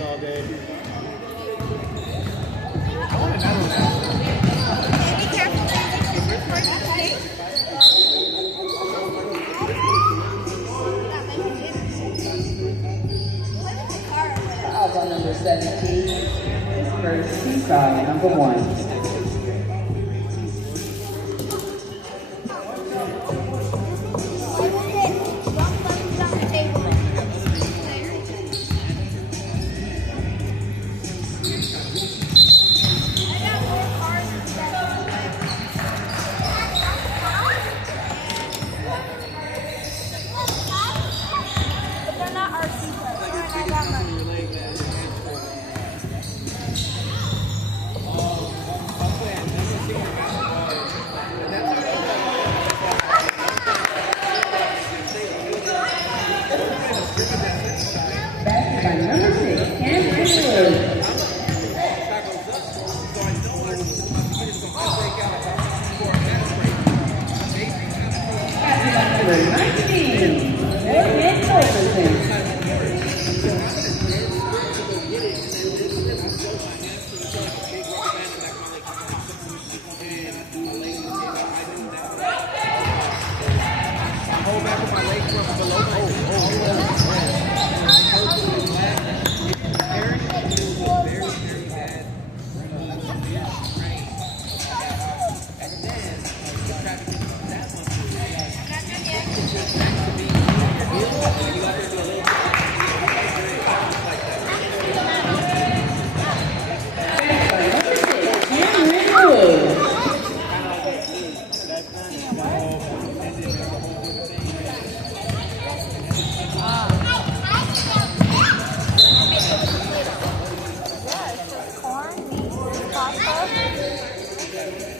All day. Foul number 17. First team foul number 1. By number 6, Cameron Wood. By number 19, Morgan Fulkerson. Hold back with my legs from below.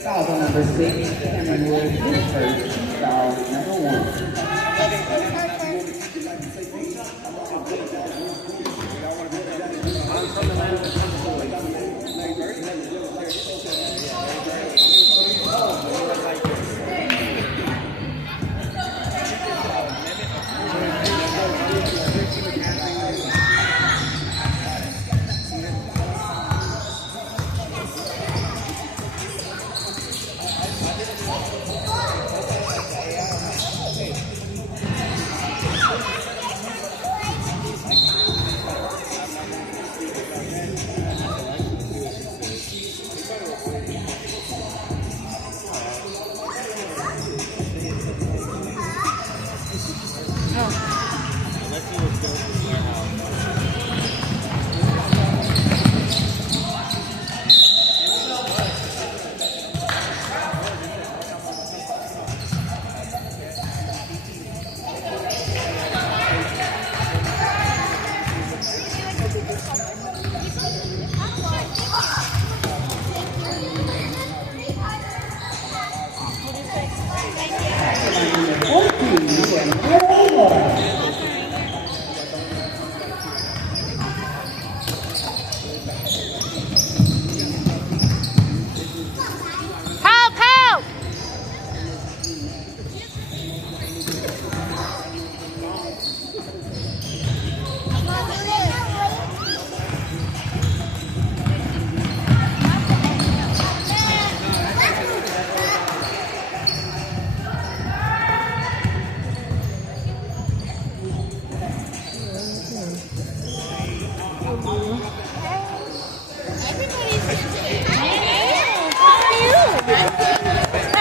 Foul number 6, Cameron Wood, his first. Foul number 1.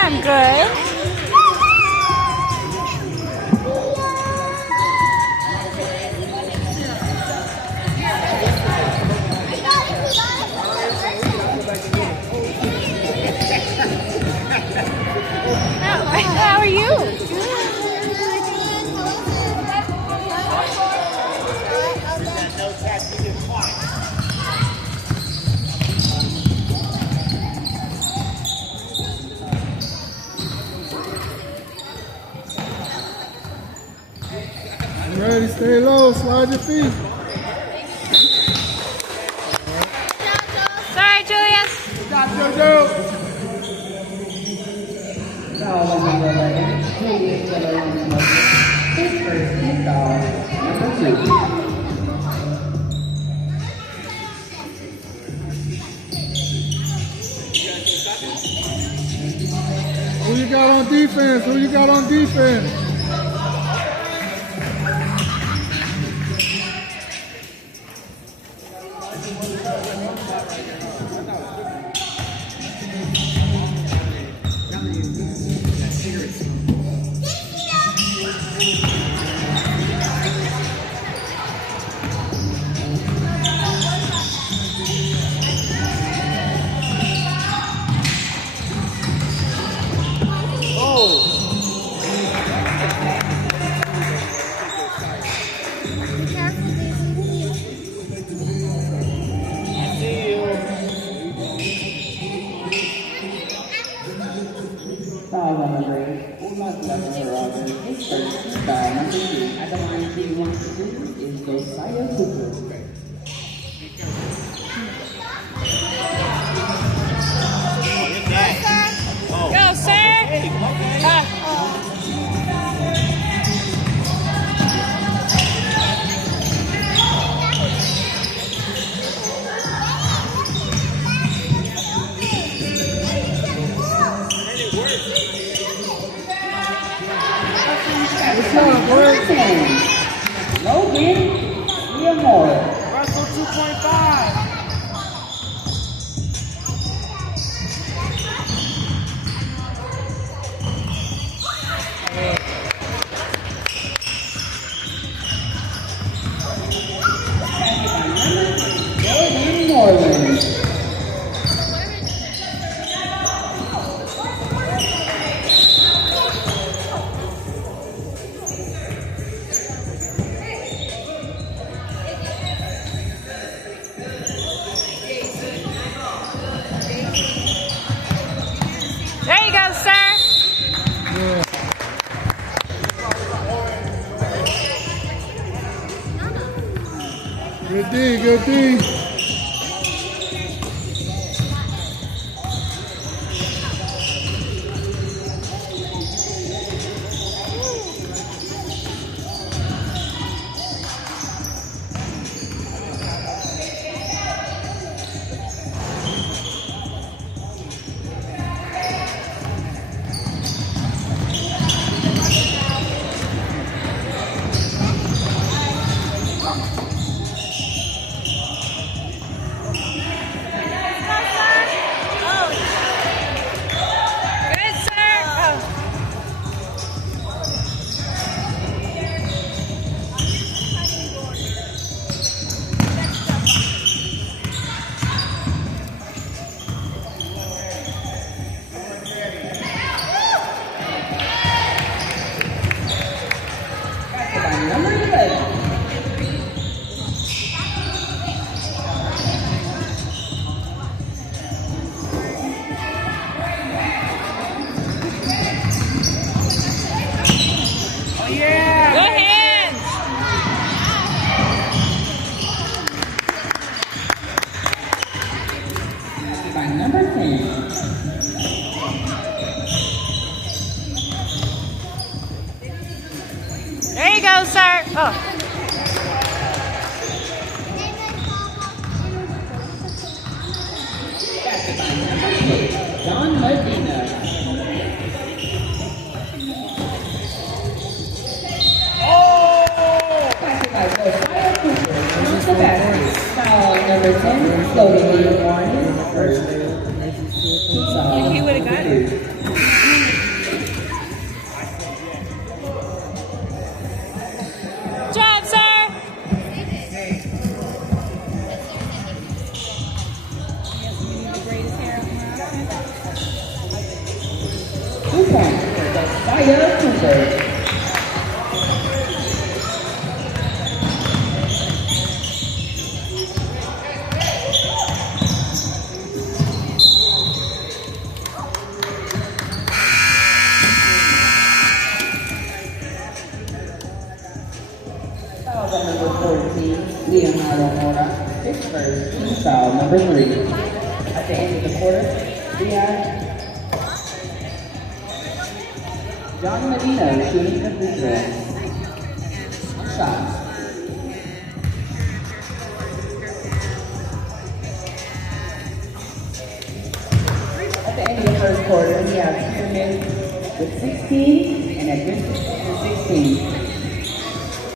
I'm good. How are you? Ready, stay low, slide your feet. Sorry, Julius. Got Jojo. Foul number 11. Ladies Gallery Pittsburgh team foul number 2. Who you got on defense? Who you got on defense? Foul number 8. Umas Level Roger Pittsburgh team foul number 2. At the line, he wants to do is Josiah Cooper. Go, sir. What's up, boy? Logan Leamore. Russell 2.5. Logan Moreland. There you go, sir. Yeah. Good D, good D. Good, sir. Oh. By number 11. Good hands. By number 10. There you go, sir. Oh. John Medina. By Josiah Cooper. Who's the basket? Foul number 10. Logan Warren. First. He would have got it. Job, sir. 2 points for Josiah Cooper. Foul number 14, Leonardo Mora. Pittsburgh team foul number 3. At the end of the quarter, we have John Medina shooting the free throw. Shot. At the end of the first quarter, we have Pyramid with 16 and Adventist with 16.